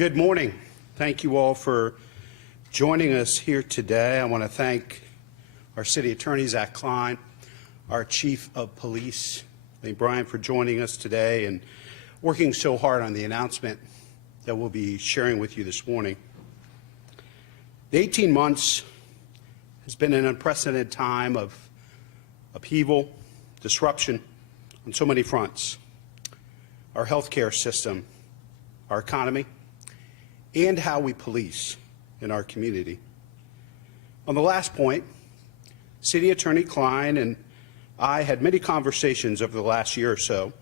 Good morning. Thank you all for joining us here today. I want to thank our city attorney, Zach Klein, our chief of police, Elaine Bryant, for joining us today and working so hard on the announcement that we'll be sharing with you this morning. The 18 months has been an unprecedented time of upheaval, disruption on so many fronts. Our healthcare system, our economy, and how we police in our community. On the last point, City Attorney Klein and I had many conversations over the last year or so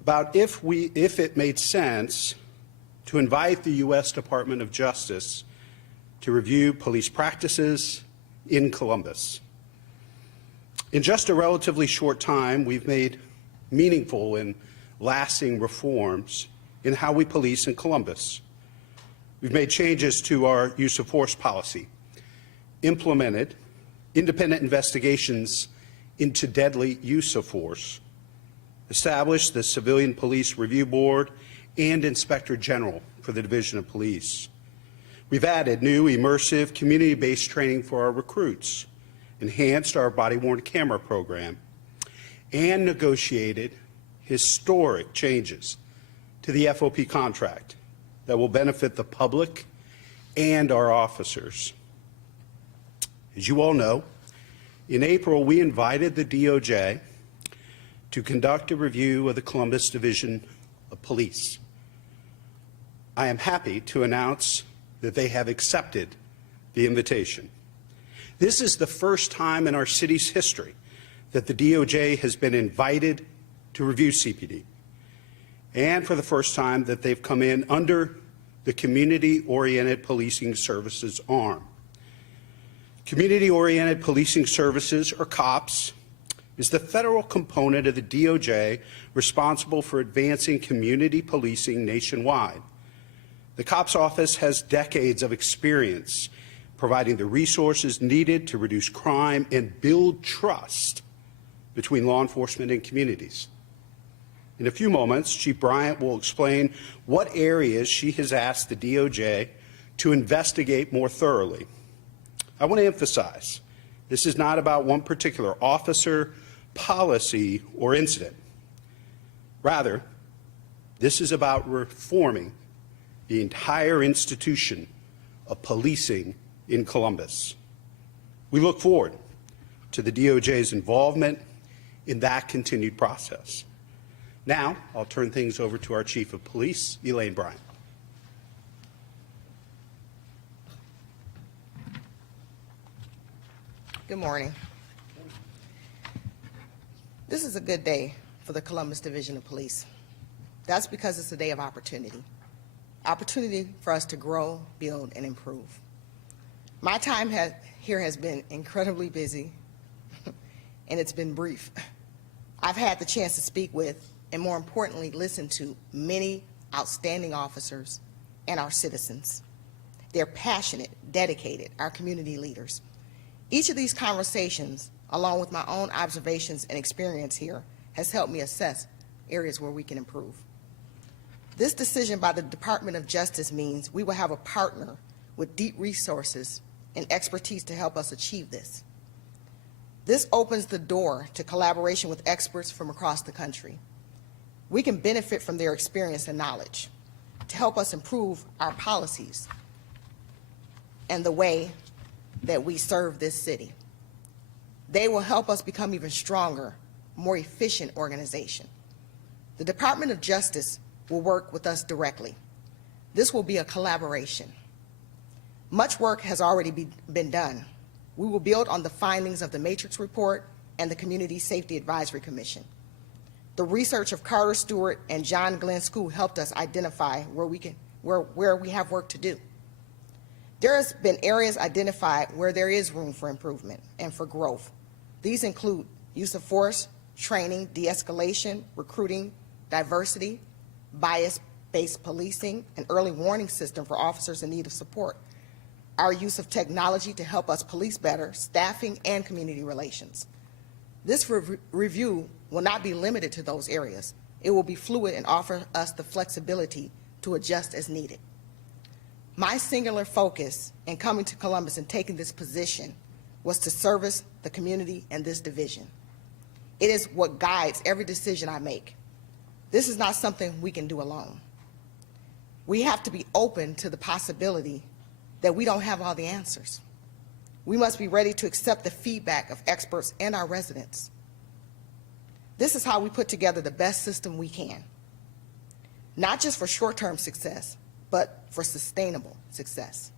about if it made sense to invite the U.S. Department of Justice to review police practices in Columbus. In just a relatively short time, we've made meaningful and lasting reforms in how we police in Columbus. We've made changes to our use of force policy, implemented independent investigations into deadly use of force, established the Civilian Police Review Board and Inspector General for the Division of Police. We've added new immersive community-based training for our recruits, enhanced our body-worn camera program, and negotiated historic changes to the FOP contract that will benefit the public and our officers. As you all know, in April, we invited the DOJ to conduct a review of the Columbus Division of Police. I am happy to announce that they have accepted the invitation. This is the first time in our city's history that the DOJ has been invited to review CPD, and for the first time that they've come in under the Community-Oriented Policing Services arm. Community-Oriented Policing Services, or COPS, is the federal component of the DOJ responsible for advancing community policing nationwide. The COPS office has decades of experience providing the resources needed to reduce crime and build trust between law enforcement and communities. In a few moments, Chief Bryant will explain what areas she has asked the DOJ to investigate more thoroughly. I want to emphasize, this is not about one particular officer, policy, or incident. Rather, this is about reforming the entire institution of policing in Columbus. We look forward to the DOJ's involvement in that continued process. Now, I'll turn things over to our Chief of Police, Elaine Bryant. Good morning. This is a good day for the Columbus Division of Police. That's because it's a day of opportunity. Opportunity for us to grow, build, and improve. My time here has been incredibly busy, and it's been brief. I've had the chance to speak with, and more importantly, listen to many outstanding officers and our citizens. They're passionate, dedicated, our community leaders. Each of these conversations, along with my own observations and experience here, has helped me assess areas where we can improve. This decision by the Department of Justice means we will have a partner with deep resources and expertise to help us achieve this. This opens the door to collaboration with experts from across the country. We can benefit from their experience and knowledge to help us improve our policies and the way that we serve this city. They will help us become even stronger, more efficient organization. The Department of Justice will work with us directly. This will be a collaboration. Much work has already been done. We will build on the findings of the Matrix Report and the Community Safety Advisory Commission. The research of Carter Stewart and John Glenn School helped us identify where we have work to do. There has been areas identified where there is room for improvement and for growth. These include use of force, training, de-escalation, recruiting, diversity, bias-based policing, an early warning system for officers in need of support, our use of technology to help us police better, staffing, and community relations. This review will not be limited to those areas. It will be fluid and offer us the flexibility to adjust as needed. My singular focus in coming to Columbus and taking this position was to service the community and this division. It is what guides every decision I make. This is not something we can do alone. We have to be open to the possibility that we don't have all the answers. We must be ready to accept the feedback of experts and our residents. This is how we put together the best system we can, not just for short-term success, but for sustainable success.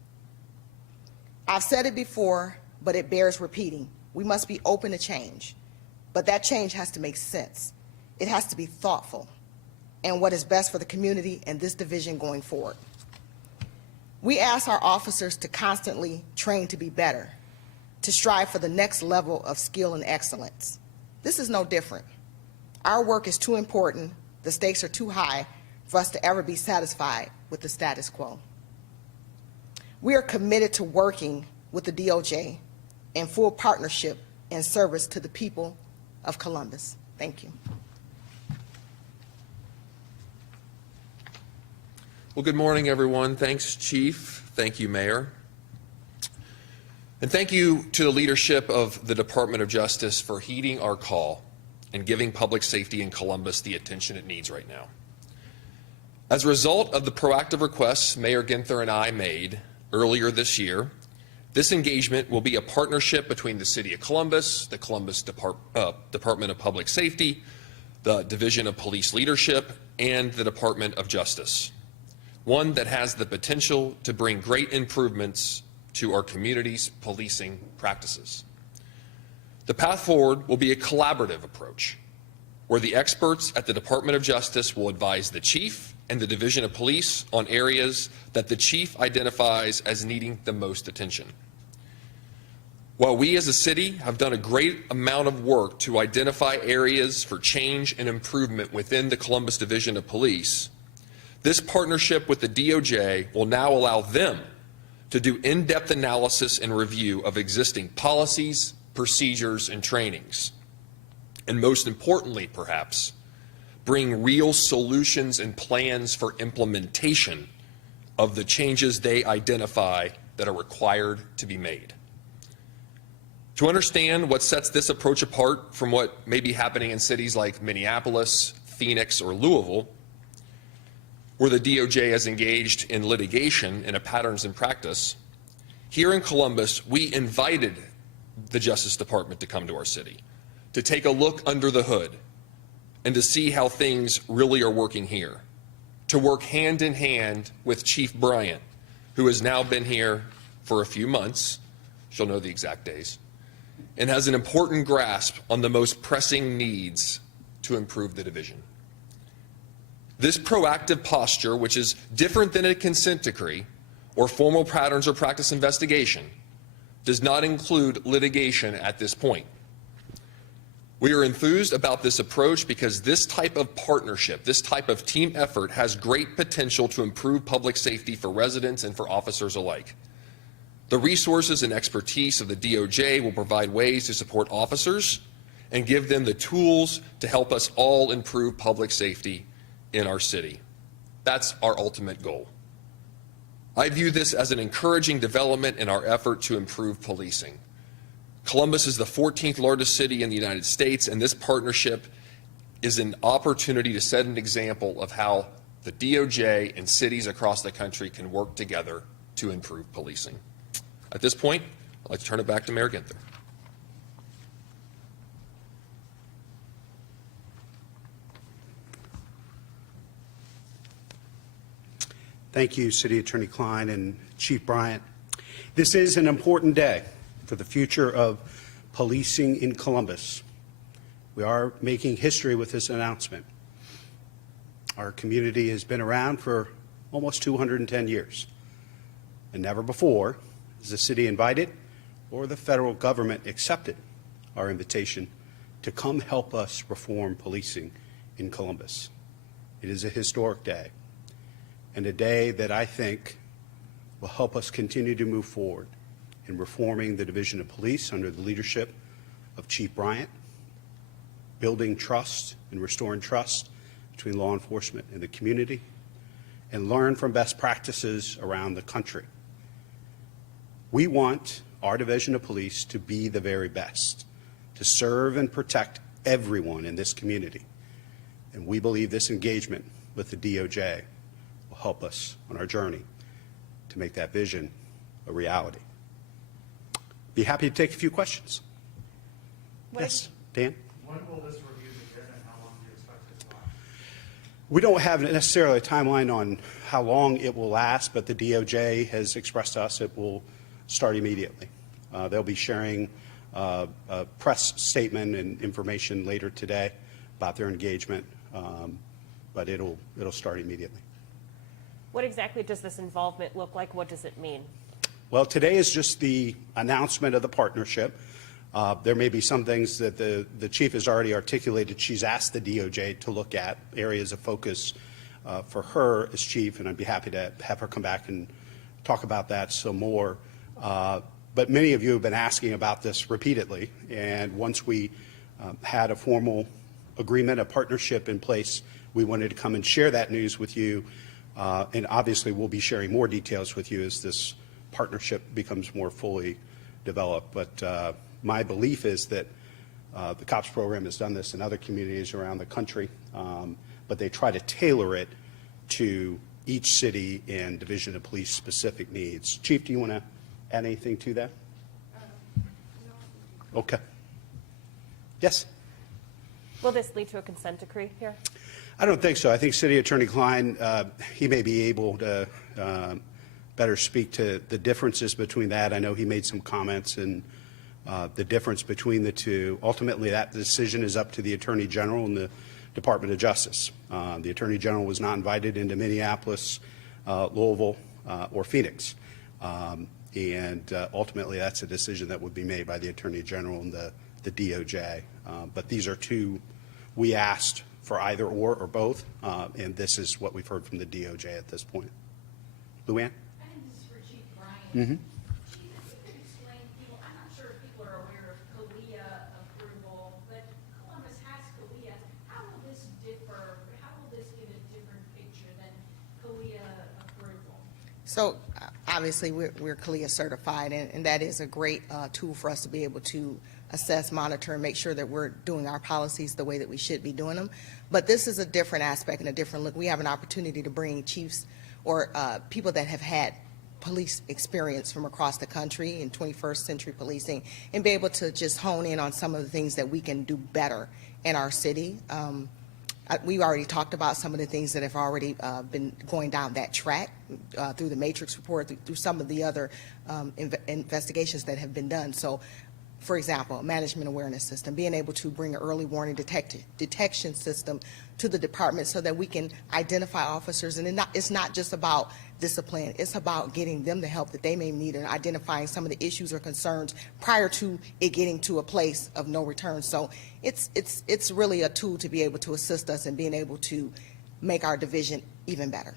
I've said it before, but it bears repeating. We must be open to change, but that change has to make sense. It has to be thoughtful and what is best for the community and this division going forward. We ask our officers to constantly train to be better, to strive for the next level of skill and excellence. This is no different. Our work is too important, the stakes are too high for us to ever be satisfied with the status quo. We are committed to working with the DOJ in full partnership and service to the people of Columbus. Thank you. Well, good morning, everyone. Thanks, Chief. Thank you, Mayor. And thank you to the leadership of the Department of Justice for heeding our call and giving public safety in Columbus the attention it needs right now. As a result of the proactive requests Mayor Ginther and I made earlier this year, this engagement will be a partnership between the City of Columbus, the Columbus Department of Public Safety, the Division of Police Leadership, and the Department of Justice. One that has the potential to bring great improvements to our community's policing practices. The path forward will be a collaborative approach, where the experts at the Department of Justice will advise the Chief and the Division of Police on areas that the Chief identifies as needing the most attention. While we as a city have done a great amount of work to identify areas for change and improvement within the Columbus Division of Police, this partnership with the DOJ will now allow them to do in-depth analysis and review of existing policies, procedures, and trainings. And most importantly, perhaps, bring real solutions and plans for implementation of the changes they identify that are required to be made. To understand what sets this approach apart from what may be happening in cities like Minneapolis, Phoenix, or Louisville, where the DOJ is engaged in litigation in a patterns and practice, here in Columbus, we invited the Justice Department to come to our city, to take a look under the hood, and to see how things really are working here, to work hand in hand with Chief Bryant, who has now been here for a few months, she'll know the exact days, and has an important grasp on the most pressing needs to improve the division. This proactive posture, which is different than a consent decree or formal patterns or practice investigation, does not include litigation at this point. We are enthused about this approach because this type of partnership, this type of team effort has great potential to improve public safety for residents and for officers alike. The resources and expertise of the DOJ will provide ways to support officers and give them the tools to help us all improve public safety in our city. That's our ultimate goal. I view this as an encouraging development in our effort to improve policing. Columbus is the 14th largest city in the United States, and this partnership is an opportunity to set an example of how the DOJ and cities across the country can work together to improve policing. At this point, I'd like to turn it back to Mayor Ginther. Thank you, City Attorney Klein and Chief Bryant. This is an important day for the future of policing in Columbus. We are making history with this announcement. Our community has been around for almost 210 years, and never before has the city invited or the federal government accepted our invitation to come help us reform policing in Columbus. It is a historic day, and a day that I think will help us continue to move forward in reforming the Division of Police under the leadership of Chief Bryant, building trust and restoring trust between law enforcement and the community, and learn from best practices around the country. We want our Division of Police to be the very best, to serve and protect everyone in this community. And we believe this engagement with the DOJ will help us on our journey to make that vision a reality. Be happy to take a few questions. Yes, Dan? When will this review begin and how long do you expect it to last? We don't have necessarily a timeline on how long it will last, but the DOJ has expressed to us it will start immediately. They'll be sharing a press statement and information later today about their engagement, but it'll start immediately. What exactly does this involvement look like? What does it mean? Well, today is just the announcement of the partnership. There may be some things that the chief has already articulated. She's asked the DOJ to look at areas of focus for her as chief, and I'd be happy to have her come back and talk about that some more. But many of you have been asking about this repeatedly, and once we had a formal agreement, a partnership in place, we wanted to come and share that news with you, and obviously we'll be sharing more details with you as this partnership becomes more fully developed. But my belief is that the COPS program has done this in other communities around the country, but they try to tailor it to each city and Division of Police specific needs. Chief, do you want to add anything to that? Okay. Yes? Will this lead to a consent decree here? I don't think so. I think City Attorney Klein, he may be able to better speak to the differences between that. I know he made some comments and the difference between the two. Ultimately, that decision is up to the Attorney General and the Department of Justice. The Attorney General was not invited into Minneapolis, Louisville, or Phoenix. And ultimately, that's a decision that would be made by the Attorney General and the DOJ. But these are two we asked for either or both, and this is what we've heard from the DOJ at this point. Luann? I think this is for Chief Bryant. Mm-hmm. Chief, if you could explain to people, I'm not sure if people are aware of CALEA approval, but Columbus has CALEA. How will this differ? How will this give a different picture than CALEA approval? So obviously, we're CALEA certified, and that is a great tool for us to be able to assess, monitor, and make sure that we're doing our policies the way that we should be doing them. But this is a different aspect and a different look. We have an opportunity to bring chiefs or people that have had police experience from across the country in 21st century policing and be able to just hone in on some of the things that we can do better in our city. We've already talked about some of the things that have already been going down that track through the Matrix report, through some of the other investigations that have been done. So, for example, a management awareness system, being able to bring an early warning detection system to the department so that we can identify officers. And it's not just about discipline, it's about getting them the help that they may need and identifying some of the issues or concerns prior to it getting to a place of no return. So it's really a tool to be able to assist us in being able to make our division even better.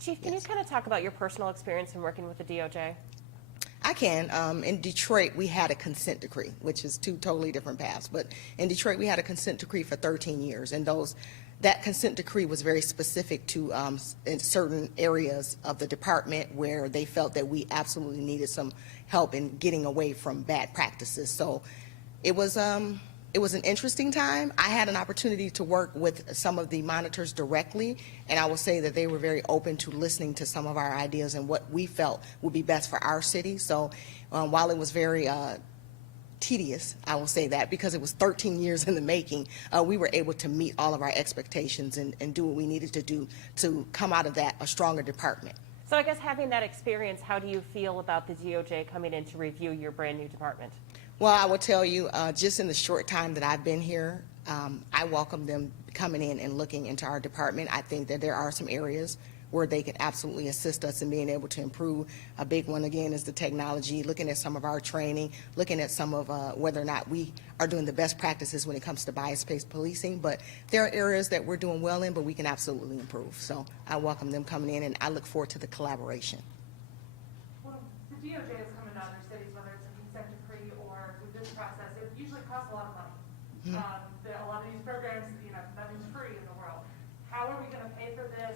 Chief, can you kind of talk about your personal experience in working with the DOJ? I can. In Detroit, we had a consent decree, which is two totally different paths. But in Detroit, we had a consent decree for 13 years, and that consent decree was very specific to in certain areas of the department where they felt that we absolutely needed some help in getting away from bad practices. So it was an interesting time. I had an opportunity to work with some of the monitors directly, and I will say that they were very open to listening to some of our ideas and what we felt would be best for our city. So while it was very tedious, I will say that, because it was 13 years in the making, we were able to meet all of our expectations and do what we needed to do to come out of that a stronger department. So I guess having that experience, how do you feel about the DOJ coming in to review your brand new department? Well, I will tell you, just in the short time that I've been here, I welcome them coming in and looking into our department. I think that there are some areas where they can absolutely assist us in being able to improve. A big one, again, is the technology, looking at some of our training, looking at some of whether or not we are doing the best practices when it comes to bias-based policing. But there are areas that we're doing well in, but we can absolutely improve. So I welcome them coming in, and I look forward to the collaboration. Well, the DOJ is coming to other cities, whether it's a consent decree or through this process. It usually costs a lot of money. A lot of these programs, nothing's free in the world. How are we going to pay for this?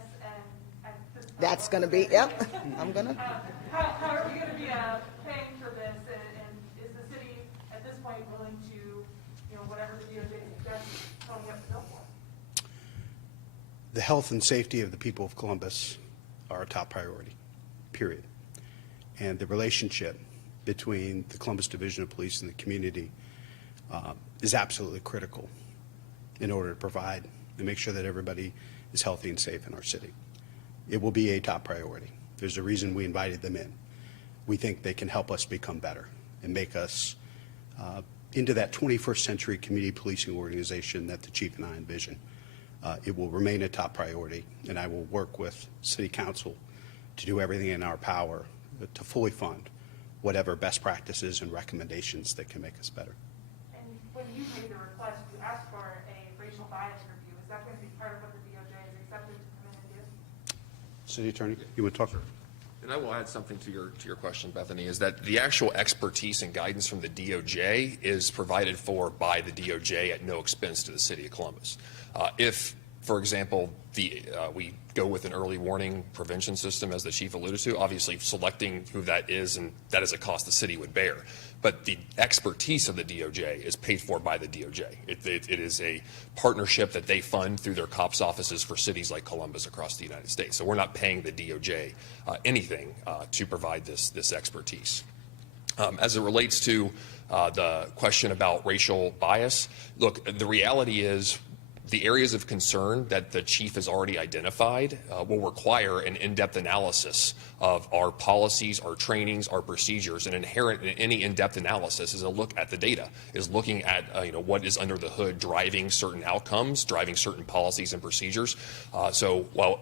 That's going to be, yep, I'm going to. How are we going to be paying for this, and is the city at this point willing to, whatever the DOJ suggests, throwing up the bill for? The health and safety of the people of Columbus are a top priority, period. And the relationship between the Columbus Division of Police and the community is absolutely critical in order to provide and make sure that everybody is healthy and safe in our city. It will be a top priority. There's a reason we invited them in. We think they can help us become better and make us into that 21st century community policing organization that the chief and I envision. It will remain a top priority, and I will work with City Council to do everything in our power to fully fund whatever best practices and recommendations that can make us better. And when you made the request, you asked for a racial bias review. Is that going to be part of what the DOJ has accepted to come in and do? City Attorney, you want to talk? And I will add something to your question, Bethany, is that the actual expertise and guidance from the DOJ is provided for by the DOJ at no expense to the city of Columbus. If, for example, we go with an early warning prevention system, as the chief alluded to, obviously selecting who that is, and that is a cost the city would bear. But the expertise of the DOJ is paid for by the DOJ. It is a partnership that they fund through their COPS offices for cities like Columbus across the United States. So we're not paying the DOJ anything to provide this expertise. As it relates to the question about racial bias, look, the reality is the areas of concern that the chief has already identified will require an in-depth analysis of our policies, our trainings, our procedures, and inherent in any in-depth analysis is a look at the data, is looking at what is under the hood driving certain outcomes, driving certain policies and procedures. So while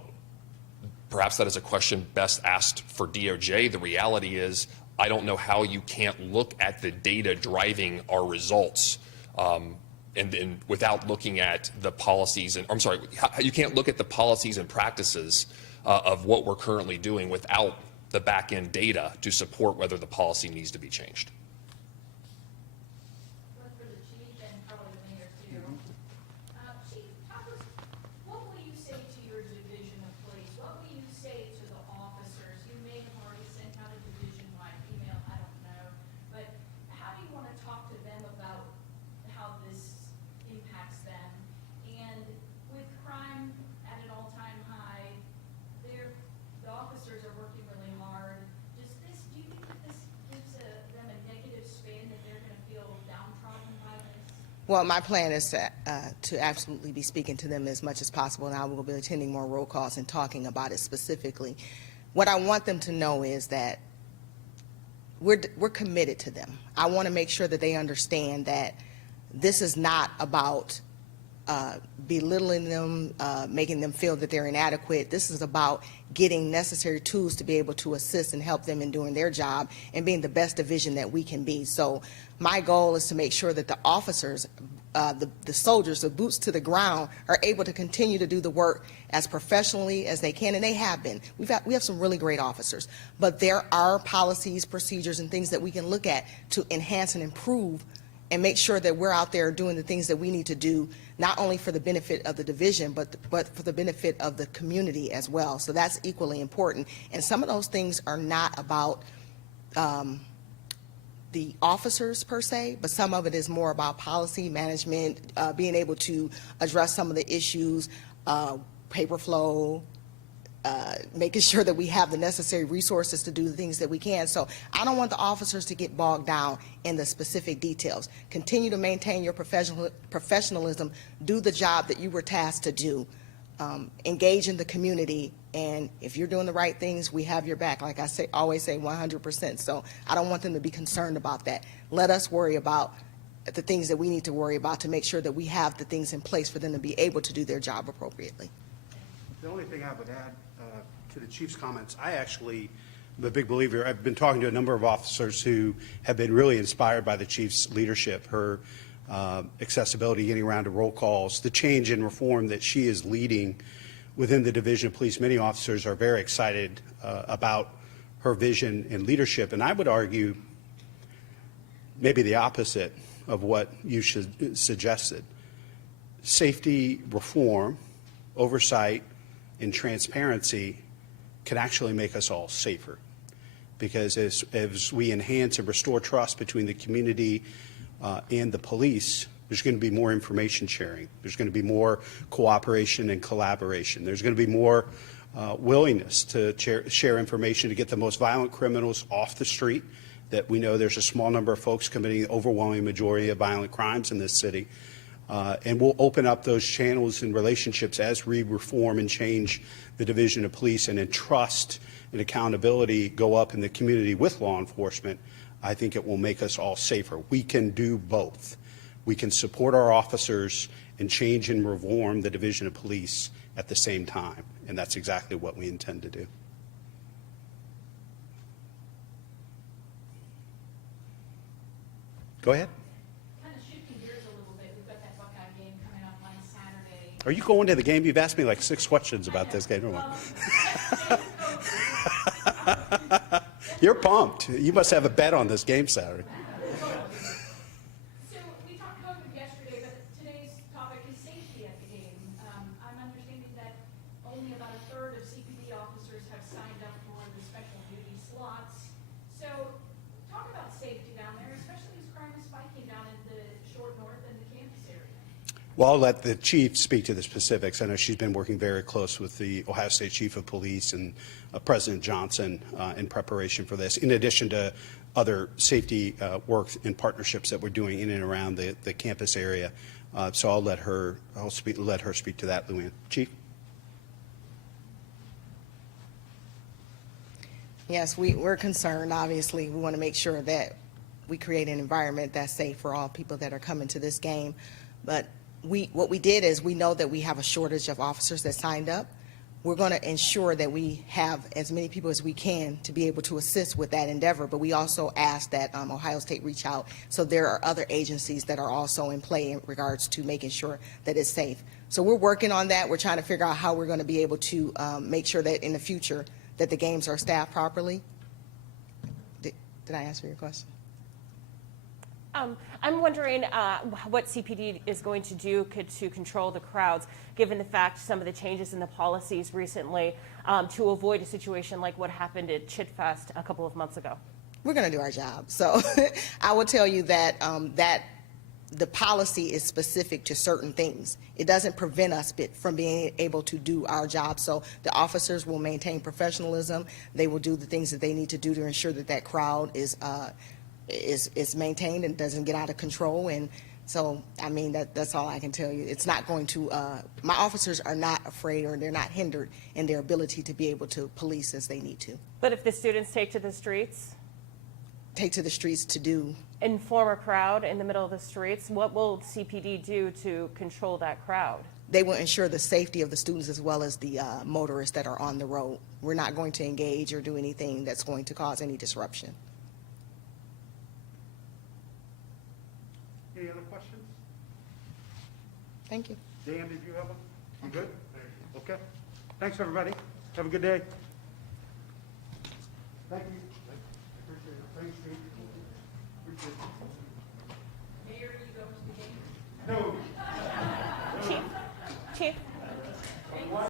perhaps that is a question best asked for DOJ, the reality is I don't know how you can't look at the data driving our results and without looking at the policies, and I'm sorry, you can't look at the policies and practices of what we're currently doing without the back end data to support whether the policy needs to be changed. One for the chief and probably the mayor too. Chief, talk us, what will you say to your division of police? What will you say to the officers? You may have already sent out a division-wide email, I don't know. But how do you want to talk to them about how this impacts them? And with crime at an all-time high, the officers are working really hard. Do you think that this gives them a negative spin, that they're going to feel downtrodden by this? Well, my plan is to absolutely be speaking to them as much as possible, and I will be attending more roll calls and talking about it specifically. What I want them to know is that we're committed to them. I want to make sure that they understand that this is not about belittling them, making them feel that they're inadequate. This is about getting necessary tools to be able to assist and help them in doing their job and being the best division that we can be. So my goal is to make sure that the officers, the soldiers, the boots to the ground, are able to continue to do the work as professionally as they can, and they have been. We have some really great officers, but there are policies, procedures, and things that we can look at to enhance and improve and make sure that we're out there doing the things that we need to do, not only for the benefit of the division, but for the benefit of the community as well. So that's equally important. And some of those things are not about the officers per se, but some of it is more about policy management, being able to address some of the issues, paper flow, making sure that we have the necessary resources to do the things that we can. So I don't want the officers to get bogged down in the specific details. Continue to maintain your professionalism, do the job that you were tasked to do, engage in the community, and if you're doing the right things, we have your back. Like I always say, 100%. So I don't want them to be concerned about that. Let us worry about the things that we need to worry about to make sure that we have the things in place for them to be able to do their job appropriately. The only thing I would add to the chief's comments, I actually am a big believer. I've been talking to a number of officers who have been really inspired by the chief's leadership, her accessibility, getting around to roll calls, the change and reform that she is leading within the Division of Police. Many officers are very excited about her vision and leadership, and I would argue maybe the opposite of what you suggested. Safety reform, oversight, and transparency can actually make us all safer. Because as we enhance and restore trust between the community and the police, there's going to be more information sharing. There's going to be more cooperation and collaboration. There's going to be more willingness to share information to get the most violent criminals off the street, that we know there's a small number of folks committing the overwhelming majority of violent crimes in this city. And we'll open up those channels and relationships as we reform and change the Division of Police, and then trust and accountability go up in the community with law enforcement. I think it will make us all safer. We can do both. We can support our officers and change and reform the Division of Police at the same time, and that's exactly what we intend to do. Go ahead. Kind of shifting gears a little bit, we've got that Buckeye game coming up on Saturday. Are you going to the game? You've asked me like 6 questions about this game. You're pumped. You must have a bet on this game Saturday. So we talked about it yesterday, but today's topic is safety at the game. I'm understanding that only about a third of CPD officers have signed up for the special duty slots. So talk about safety down there, especially as crime is spiking down in the short north and the campus area. Well, I'll let the chief speak to the specifics. I know she's been working very close with the Ohio State Chief of Police and President Johnson in preparation for this, in addition to other safety work and partnerships that we're doing in and around the campus area. So I'll let her speak to that, Luann. Chief? Yes, we're concerned, obviously. We want to make sure that we create an environment that's safe for all people that are coming to this game. But what we did is, we know that we have a shortage of officers that signed up. We're going to ensure that we have as many people as we can to be able to assist with that endeavor. But we also ask that Ohio State reach out. So there are other agencies that are also in play in regards to making sure that it's safe. So we're working on that. We're trying to figure out how we're going to be able to make sure that in the future that the games are staffed properly. Did I answer your question? I'm wondering what CPD is going to do to control the crowds, given the fact some of the changes in the policies recently to avoid a situation like what happened at Chitfest a couple of months ago. We're going to do our job. So I will tell you that that the policy is specific to certain things. It doesn't prevent us from being able to do our job. So the officers will maintain professionalism. They will do the things that they need to do to ensure that that crowd is maintained and doesn't get out of control. And so, I mean, that's all I can tell you. It's not going to, my officers are not afraid, or they're not hindered in their ability to be able to police as they need to. But if the students take to the streets? Take to the streets to do? Inform a crowd in the middle of the streets, what will CPD do to control that crowd? They will ensure the safety of the students as well as the motorists that are on the road. We're not going to engage or do anything that's going to cause any disruption. Any other questions? Thank you. Dan, did you have one? You good? Okay. Thanks, everybody. Have a good day. Thank you. Appreciate it. Thanks, Steve. Appreciate it. Mayor, you go to the game? No. Chief?